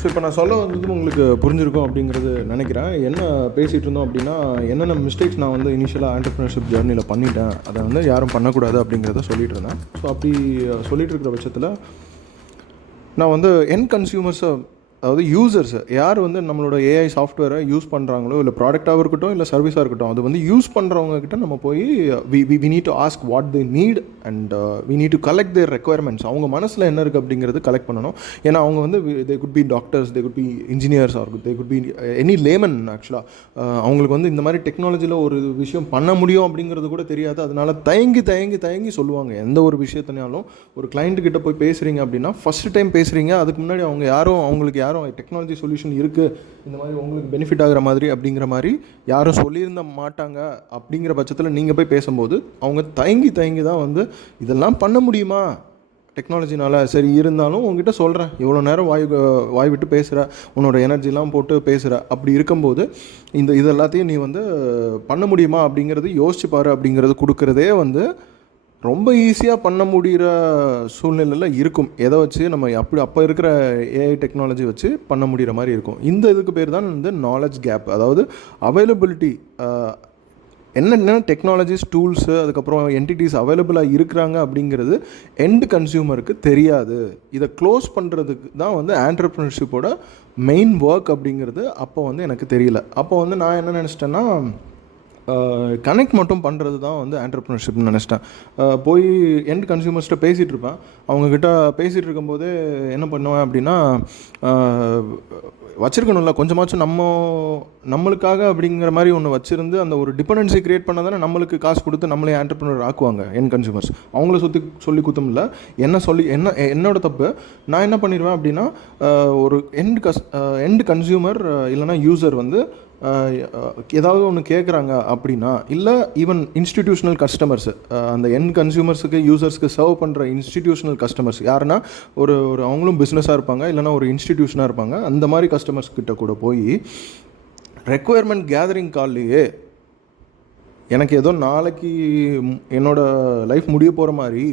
So இப்போ நான் சொல்ல வந்தது உங்களுக்கு புரிஞ்சிருக்கும் அப்படிங்கிறது நினைக்கிறேன். என்ன பேசிகிட்டு இருந்தோம் அப்படின்னா, என்னென்ன மிஸ்டேக்ஸ் நான் வந்து இனிஷியலாக ஆண்டர்ப்ரினர்ஷிப் ஜேர்னியில் பண்ணிட்டேன், அதை வந்து யாரும் பண்ணக்கூடாது அப்படிங்கிறத சொல்லிகிட்டு இருந்தேன். ஸோ அப்படி சொல்லிகிட்டு இருக்கிற பட்சத்தில் நான் வந்து கன்சியூமர்ஸை, அதாவது யூசர்ஸை, யார் வந்து நம்மளோட ஏஐ சாஃப்ட்வேரை யூஸ் பண்ணுறாங்களோ, இல்லை ப்ராடக்டாக இருக்கட்டும் இல்லை சர்வீஸாக இருக்கட்டும், அது வந்து யூஸ் பண்ணுறவங்கக்கிட்ட நம்ம போய் we need to ask what they need and we need to collect their requirements. அவங்க மனசில் என்ன இருக்குது அப்படிங்கிறது கலெக்ட் பண்ணணும். ஏன்னா அவங்க வந்து they could be doctors, they could be engineers, or they could be any layman. ஆக்சுவலாக அவங்களுக்கு வந்து இந்த மாதிரி டெக்னாலஜியில் ஒரு விஷயம் பண்ண முடியும் அப்படிங்கிறது கூட தெரியாது. அதனால் தயங்கி சொல்லுவாங்க. எந்த ஒரு விஷயத்தினாலும் ஒரு கிளைண்ட்டுக்கிட்ட போய் பேசுகிறீங்க அப்படின்னா, ஃபஸ்ட்டு டைம் பேசுகிறீங்க, அதுக்கு முன்னாடி அவங்களுக்கு யாரும் டெக்னாலஜி சொல்யூஷன் இருக்குது, இந்த மாதிரி உங்களுக்கு பெனிஃபிட் ஆகிற மாதிரி அப்படிங்கிற மாதிரி யாரும் சொல்லியிருந்த மாட்டாங்க. அப்படிங்கிற பட்சத்தில் நீங்கள் போய் பேசும்போது அவங்க தயங்கி தான் வந்து இதெல்லாம் பண்ண முடியுமா டெக்னாலஜினால், சரி இருந்தாலும் உங்ககிட்ட சொல்கிறேன், இவ்வளோ நேரம் வாய் விட்டு பேசுகிற, உன்னோட எனர்ஜிலாம் போட்டு பேசுகிற, அப்படி இருக்கும்போது இது எல்லாத்தையும் நீ வந்து பண்ண முடியுமா அப்படிங்கிறது யோசிச்சு பாரு அப்படிங்கிறது கொடுக்குறதே வந்து ரொம்ப ஈஸியாக பண்ண முடிகிற சூழ்நிலையில் இருக்கும். எதை வச்சு நம்ம அப்போ இருக்கிற ஏஐ டெக்னாலஜி வச்சு பண்ண முடிகிற மாதிரி இருக்கும். இதுக்கு பேர் தான் வந்து நாலேஜ் கேப். அதாவது அவைலபிலிட்டி, என்னென்ன டெக்னாலஜிஸ், டூல்ஸு, அதுக்கப்புறம் என்டிட்டிஸ் அவைலபிளாக இருக்கிறாங்க அப்படிங்கிறது எண்ட் கன்சியூமருக்கு தெரியாது. இதை க்ளோஸ் பண்ணுறதுக்கு தான் வந்து ஆண்டர்ப்ரினர்ஷிப்போட மெயின் ஒர்க் அப்படிங்கிறது அப்போ வந்து எனக்கு தெரியல. அப்போ வந்து நான் என்ன நினச்சிட்டேன்னா, கனெக்ட் மட்டும் பண்ணுறது தான் வந்து ஆண்டர்ப்ரினர்ஷிப்னு நினச்சிட்டேன். போய் எண்ட் கன்சியூமர்ஸ்கிட்ட பேசிகிட்டு இருப்பேன். அவங்கக்கிட்ட பேசிகிட்டு இருக்கும்போதே என்ன பண்ணுவேன் அப்படின்னா, வச்சுருக்கணும்ல கொஞ்சமாச்சும் நம்மளுக்காக அப்படிங்கிற மாதிரி ஒன்று வச்சுருந்து அந்த ஒரு டிபெண்டன்சி க்ரியேட் பண்ண தானே நம்மளுக்கு காசு கொடுத்து நம்மளே ஆண்டர்ப்ரினர் ஆக்குவாங்க எண்ட் கன்சியூமர்ஸ். அவங்கள சொல்லி குத்தம் இல்லை, என்னோட தப்பு. நான் என்ன பண்ணிடுவேன் அப்படின்னா, ஒரு எண்ட் கன்சியூமர் இல்லைனா யூசர் வந்து ஏதாவது ஒன்று கேட்குறாங்க அப்படின்னா, இல்லை ஈவன் இன்ஸ்டிடியூஷனல் கஸ்டமர்ஸ், அந்த எண்ட் கன்சியூமர்ஸுக்கு யூசர்ஸ்க்கு சர்வ் பண்ணுற இன்ஸ்டிடியூஷனல் கஸ்டமர்ஸ் யாருன்னா, ஒரு அவங்களும் பிஸ்னஸாக இருப்பாங்க, இல்லைனா ஒரு இன்ஸ்டிடியூஷனாக இருப்பாங்க. அந்த மாதிரி கஸ்டமர்ஸ் கிட்ட கூட போய் ரெக்குயர்மெண்ட் கேதரிங் கால்லையே எனக்கு ஏதோ நாளைக்கு என்னோடய லைஃப் முடிய போகிற மாதிரி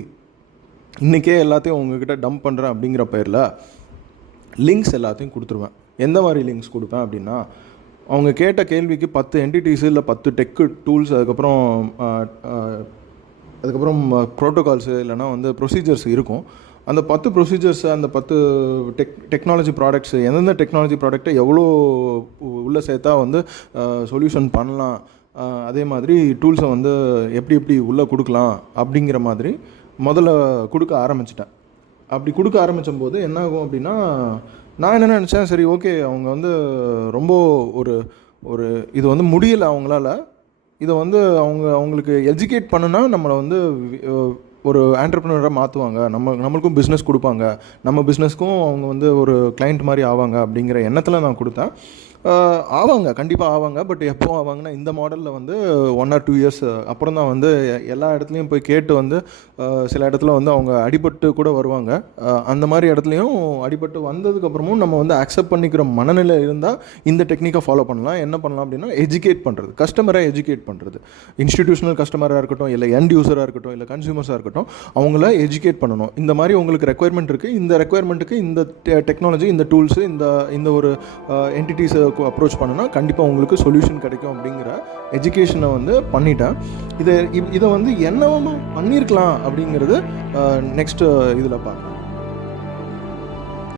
இன்றைக்கே எல்லாத்தையும் உங்ககிட்ட டம்ப் பண்ணுறேன் அப்படிங்கிற பேரில் லிங்க்ஸ் எல்லாத்தையும் கொடுத்துருவேன். எந்த மாதிரி லிங்க்ஸ் கொடுப்பேன் அப்படின்னா, அவங்க கேட்ட கேள்விக்கு 10 என்டிட்டிஸு இல்லை 10 டெக்கு டூல்ஸ், அதுக்கப்புறம் ப்ரோட்டோகால்ஸு இல்லைனா வந்து ப்ரொசீஜர்ஸ் இருக்கும். அந்த 10 ப்ரொசீஜர்ஸை, அந்த 10 டெக்னாலஜி ப்ராடக்ட்ஸு, எந்தெந்த டெக்னாலஜி ப்ராடக்டை எவ்வளோ உள்ளே சேர்த்தா வந்து சொல்யூஷன் பண்ணலாம், அதே மாதிரி டூல்ஸை வந்து எப்படி உள்ளே கொடுக்கலாம் அப்படிங்கிற மாதிரி முதல்ல கொடுக்க ஆரம்பிச்சிட்டேன். அப்படி கொடுக்க ஆரம்பித்தபோது என்ன ஆகும் அப்படின்னா, நான் என்ன நினச்சேன், சரி ஓகே, அவங்க வந்து ரொம்ப ஒரு இது வந்து முடியலை அவங்களால, இதை வந்து அவங்களுக்கு எஜுகேட் பண்ணுனா நம்மளை வந்து ஒரு ஆண்டர்ப்ரினராக மாற்றுவாங்க, நம்மளுக்கும் பிஸ்னஸ் கொடுப்பாங்க, நம்ம பிஸ்னஸ்க்கும் அவங்க வந்து ஒரு கிளைண்ட் மாதிரி ஆவாங்க அப்படிங்கிற எண்ணத்தில் நான் கொடுத்தேன். ஆவாங்க, கண்டிப்பாக ஆவாங்க. பட் எப்போ ஆவாங்கன்னா, இந்த மாடலில் வந்து 1 or 2 years அப்புறம் தான் வந்து எல்லா இடத்துலையும் போய் கேட்டு வந்து சில இடத்துல வந்து அவங்க அடிபட்டு கூட வருவாங்க. அந்த மாதிரி இடத்துலையும் அடிபட்டு வந்ததுக்கப்புறமும் நம்ம வந்து அக்செப்ட் பண்ணிக்கிற மனநிலை இருந்தால் இந்த டெக்னிக்கை ஃபாலோ பண்ணலாம். என்ன பண்ணலாம் அப்படின்னா, எஜுகேட் பண்ணுறது, கஸ்டமரை எஜுகேட் பண்ணுறது. இன்ஸ்டிடியூஷனல் கஸ்டமராக இருக்கட்டும், இல்லை எண்ட் யூஸராக இருக்கட்டும், இல்லை கன்சியூமர்ஸாக இருக்கட்டும், அவங்கள எஜுகேட் பண்ணணும். இந்த மாதிரி உங்களுக்கு ரெக்குயர்மெண்ட் இருக்குது, இந்த ரெக்குயர்மெண்ட்டுக்கு இந்த டெக்னாலஜி, இந்த டூல்ஸு, இந்த ஒரு என்டிட்டிஸை அப்ரோச் பண்ணுனா கண்டிப்பாக உங்களுக்கு சொல்யூஷன் கிடைக்கும் அப்படிங்கிற எஜுகேஷனை வந்து பண்ணிட்டேன். இதை வந்து என்னவா பண்ணியிருக்கலாம் அப்படிங்கிறது நெக்ஸ்ட் இதில் பார்க்கலாம்.